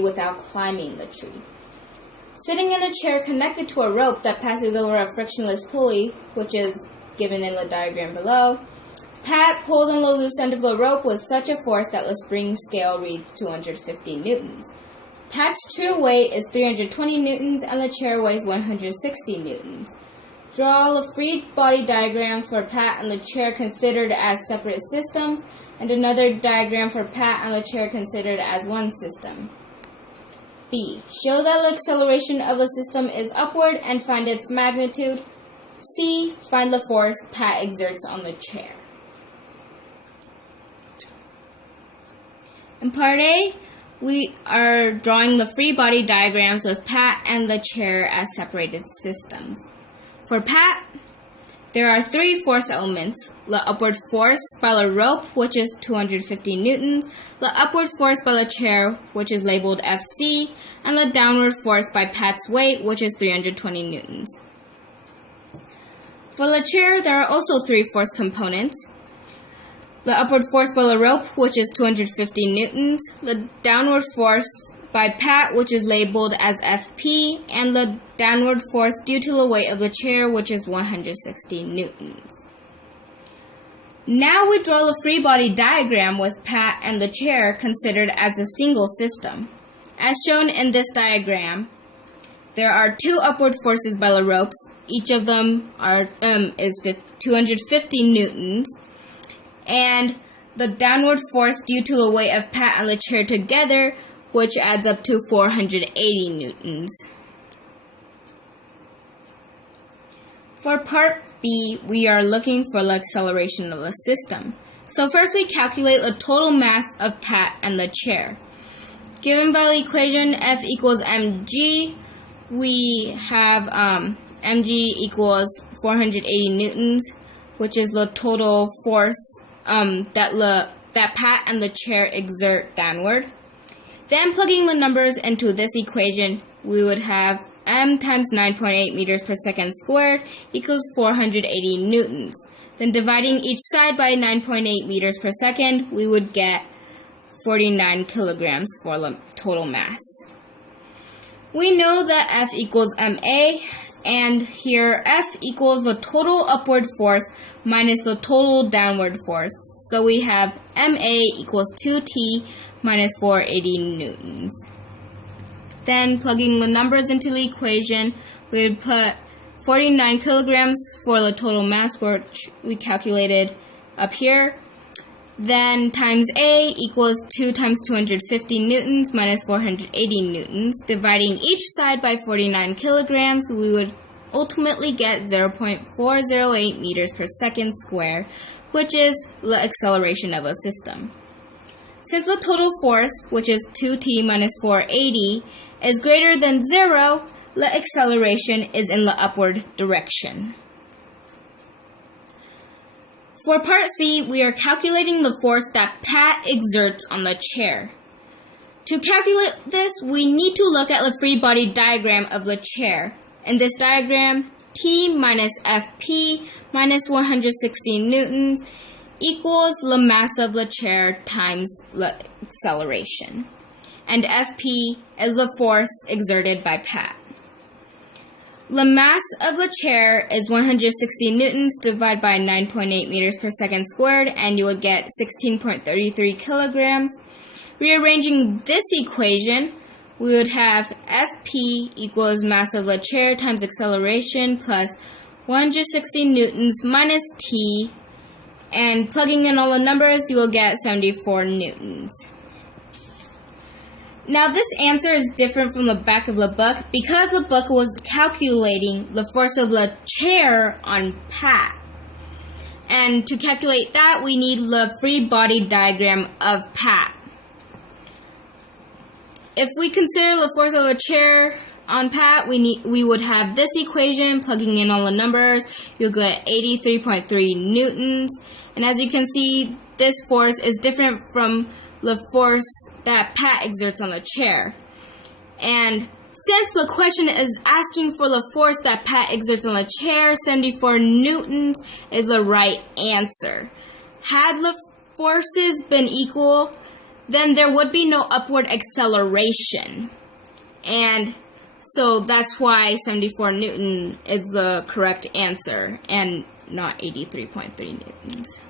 tree without climbing the tree. Sitting in a chair connected to a rope that passes over a frictionless pulley, which is given in the diagram below, Pat pulls on the loose end of the rope with such a force that the spring scale reads 250 newtons. Pat's true weight is 320 newtons and the chair weighs 160 newtons. Draw the free body diagram for Pat and the chair considered as separate systems, and another diagram for Pat and the chair considered as one system. B. Show that the acceleration of a system is upward and find its magnitude. C. Find the force Pat exerts on the chair. In part A, we are drawing the free body diagrams with Pat and the chair as separated systems. For Pat, there are three force elements: the upward force by the rope, which is 250 newtons, the upward force by the chair, which is labeled Fc, and the downward force by Pat's weight, which is 320 newtons. For the chair, there are also three force components: the upward force by the rope, which is 250 newtons, the downward force by Pat, which is labeled as Fp, and the downward force due to the weight of the chair, which is 160 newtons. Now we draw the free body diagram with Pat and the chair considered as a single system. As shown in this diagram, there are two upward forces by the ropes. Each of them is 250 newtons. And the downward force due to the weight of Pat and the chair together, which adds up to 480 newtons. For part B, we are looking for the acceleration of the system. So first we calculate the total mass of Pat and the chair. Given by the equation F equals mg, we have mg equals 480 newtons, which is the total force that Pat and the chair exert downward. Then plugging the numbers into this equation, we would have m times 9.8 meters per second squared equals 480 newtons. Then dividing each side by 9.8 meters per second, we would get 49 kilograms for the total mass. We know that F equals ma, and here F equals the total upward force minus the total downward force. So we have ma equals 2t minus 480 newtons. Then plugging the numbers into the equation, we would put 49 kilograms for the total mass, which we calculated up here. Then times A equals 2 times 250 newtons minus 480 newtons. Dividing each side by 49 kilograms, we would ultimately get 0.408 meters per second squared, which is the acceleration of a system. Since the total force, which is 2t minus 480, is greater than 0, the acceleration is in the upward direction. For part C, we are calculating the force that Pat exerts on the chair. To calculate this, we need to look at the free body diagram of the chair. In this diagram, T minus Fp minus 160 newtons equals the mass of the chair times the acceleration. And Fp is the force exerted by Pat. The mass of the chair is 160 newtons divided by 9.8 meters per second squared, and you would get 16.33 kilograms. Rearranging this equation, we would have Fp equals mass of the chair times acceleration plus 160 newtons minus t, and plugging in all the numbers, you will get 74 newtons. Now this answer is different from the back of the book because the book was calculating the force of the chair on Pat. And to calculate that, we need the free body diagram of Pat. If we consider the force of a chair on Pat, we would have this equation. Plugging in all the numbers, you'll get 83.3 newtons. And as you can see, this force is different from the force that Pat exerts on the chair. And since the question is asking for the force that Pat exerts on the chair, 74 newtons is the right answer. Had the forces been equal, then there would be no upward acceleration. And so that's why 74 Newton is the correct answer and not 83.3 Newtons.